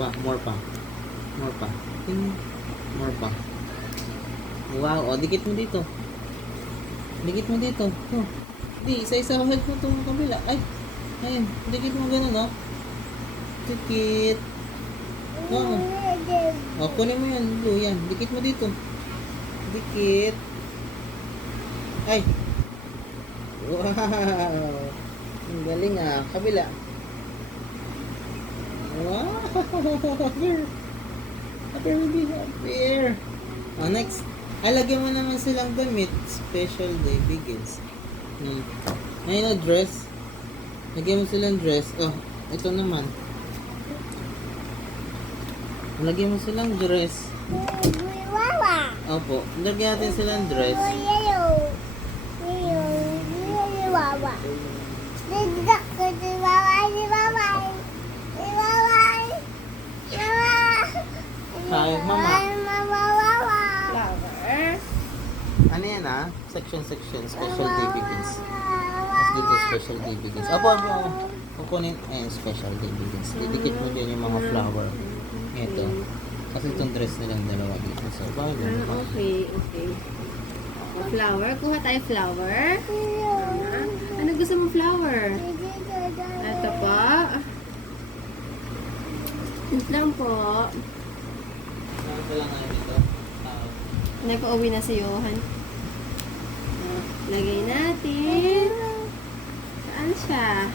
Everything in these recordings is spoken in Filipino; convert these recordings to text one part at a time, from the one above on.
pa, more pa. More pa. Ting. More pa. Wow, o, dikit mo dito. Dikit mo dito. Oh. Di, isa-isa head mo itong kabila. Ay, ayun. Dikit mo ganun, oh. Dikit. Oo. O, kunin mo yan, blue, yan. Dikit mo dito. Dikit. Ay. Wow. Ang galing, ah. Kabila. Wow. Appear. Oh, next. Lagyan mo naman silang damit. Special day begins. Ayun o, dress. Lagyan mo silang dress. Oh, ito naman. Lagyan mo silang dress. Opo. Lagyan natin silang dress. Hi, mama. Ano yan, ah? Section. Special day begins. Mas dito special day begins. Opo, kukunin. Ayun, special day begins. Didikit mo dyan yung mga flower. Ito. Kasi itong dress nilang dalawa dito. So, bago. Okay. Flower. Kuha tayo flower. Ano gusto mo flower? Ito po. Ito lang po. Ito lang ngayon dito. Nagpa-uwi na si Johan. Lagay natin. Saan siya?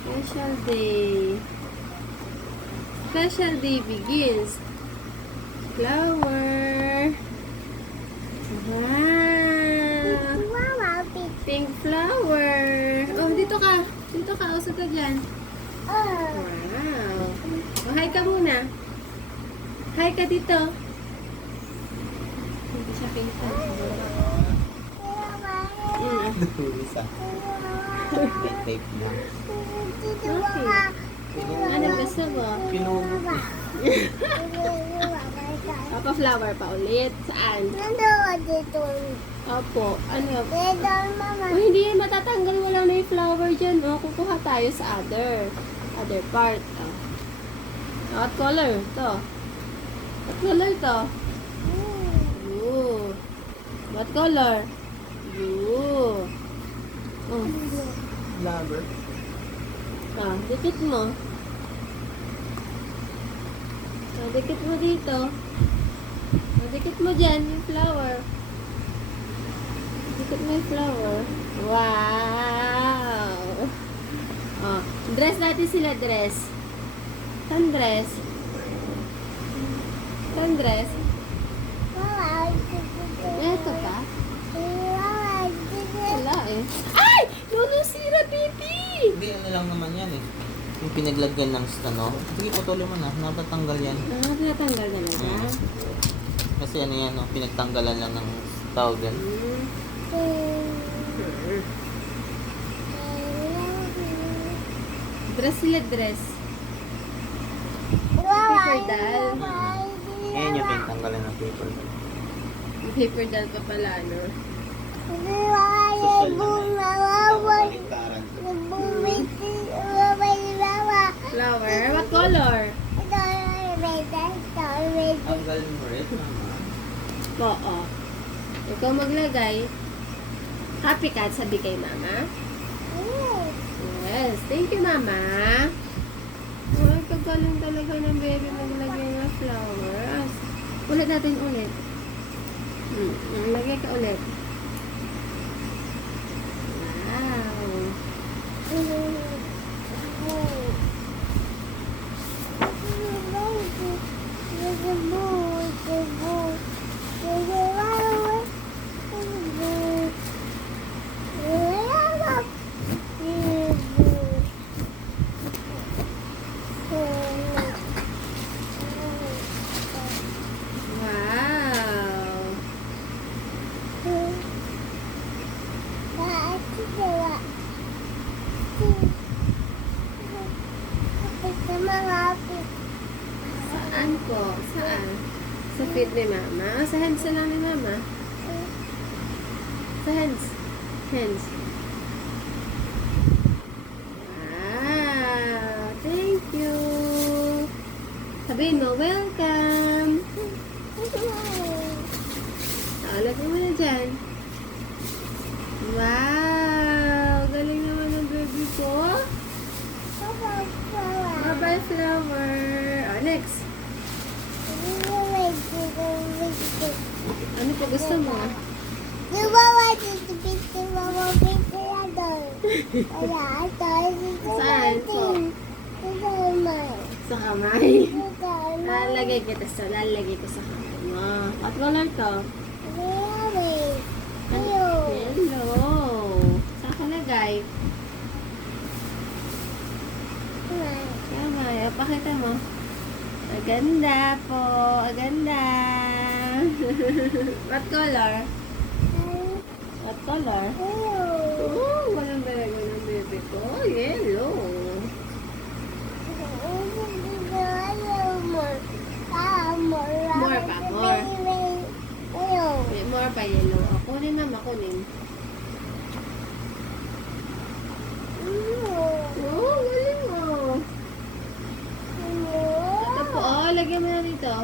Special day. Special day begins. Flower. Wow. Pink flower. Oh, dito ka. Dito ka. Usap ka dyan. Wow. Oh, hi ka muna. Hi ka dito. Hindi siya kita. Isa. Tape na. Okay. Ano gusto mo? Pinuno. Papa flower pa ulit. Saan? Opo. Ano? Oh, hindi matatanggal. Walang may flower dyan. Oh, kukuha tayo sa other part. Oh. What color? To. What color to? Blue. What color? Blue. Oh. Flower. Dikit mo. Dikit mo dito. Dikit mo dyan yung flower. Dikit mo yung flower. Wow! Dress natin sila, dress. Saan dress? Saan dress? Ito pa? Wala eh. Ay! Sira, baby! Hindi, ano lang naman yan eh. Yung pinaglagyan ng ano. Sige, patuloy mo na. Natatanggal yan. Tinatanggal na lang. Kasi ano yan, no? Pinagtanggalan lang ng tawag yan. Dress sila, dress. Paper doll. Ayan yung pinagtanggalan ng paper. Paper doll pa pala, no? Social naman. Baliktaran. Flower. What color? Tanggal mo red, mama. Oo. Ikaw maglagay. Happy ka, sabi kay mama. Yes. Thank you, mama. Ay, kagaling talaga ng baby maglagay ng flowers. Ulit natin ulit. Lagay ka ulit. Saan po? Saan? Sa feet ni mama? Sa hands lang ni mama? Hands. Wow! Thank you! Sabihin mo, welcome! Lagyan mo na dyan. Wow! Galing naman ng baby ko. Bye-bye flower. Next. Ano pa gusto mo? Saan po? Sa kamay. Lalagay ko sa kamay mo. What color to? Yellow. Saan ka lagay? Kamay. Pakita mo. Aganda po. Aganda. What color? What color? Walang balago ng bebe ko. Yellow. More pa, more. May more pa yellow. Kunin na, kunin. Oh, galing mo. Ito po, lagyan mo na dito.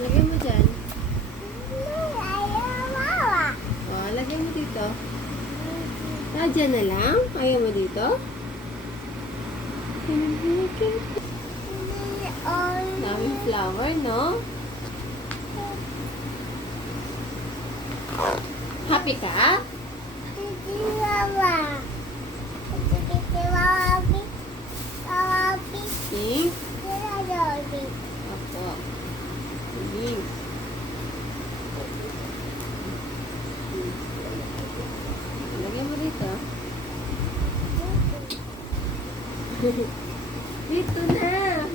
Lagyan mo dyan. Lagyan mo dito. Dyan na lang? Ayaw mo dito? Daming flower, no? Happy ka? Pink? Opo. Pink. Lagyan mo dito. Dito na.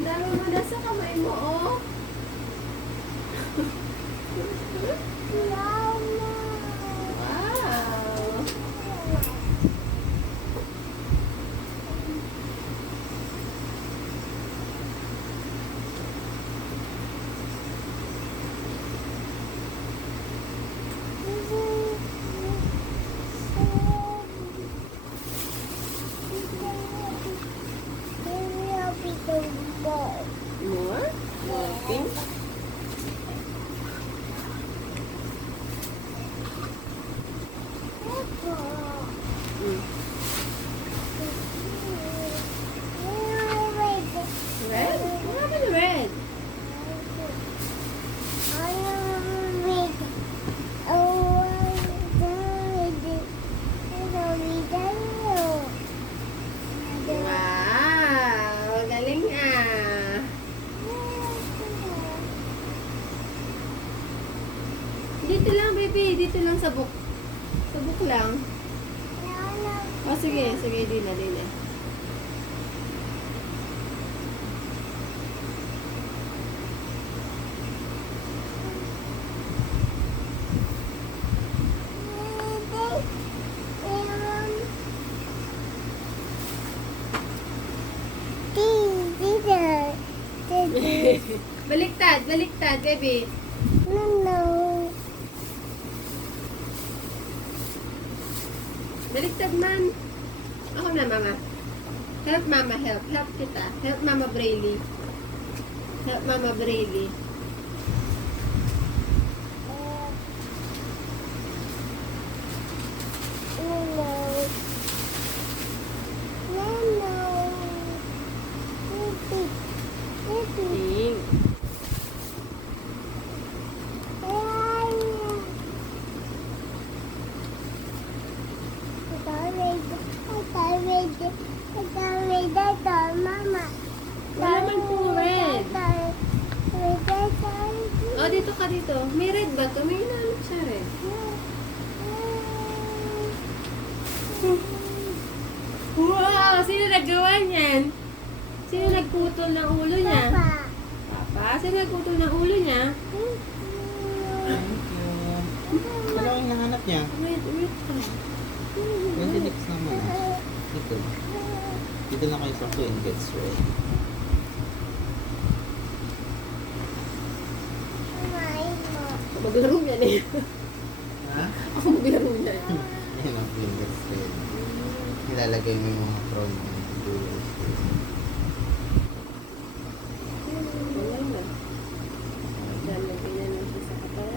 Dami mo na sa kamay mo, oh. Wow. More? More pink? Red? What happened to red? Wow! Galing ah! Dito lang, baby. Dito lang sa book. Sa book lang. Oh, sige. Sige, di na. Baliktad, baby. Baliktad man. Ako na, mama. Help mama, help. Help kita. Help mama Braille. Help mama Braille. Pink. Wala man po red. Oh, dito ka dito. May red ba to? May inanap siya red. Wow! Sino naggawa niyan? Sino nagputol ng ulo niya? Papa? Sino nagputol ng ulo niya? Thank you. Ano ang nahanap niya? Wait. 26 naman. Dito. Dito na kayo sa Queen Gets Ready. Maglaro yan eh. Ha? Ha? Ang biro niya. Yan ang fingers ko yun. Nilalagay mo yung mga crown mo.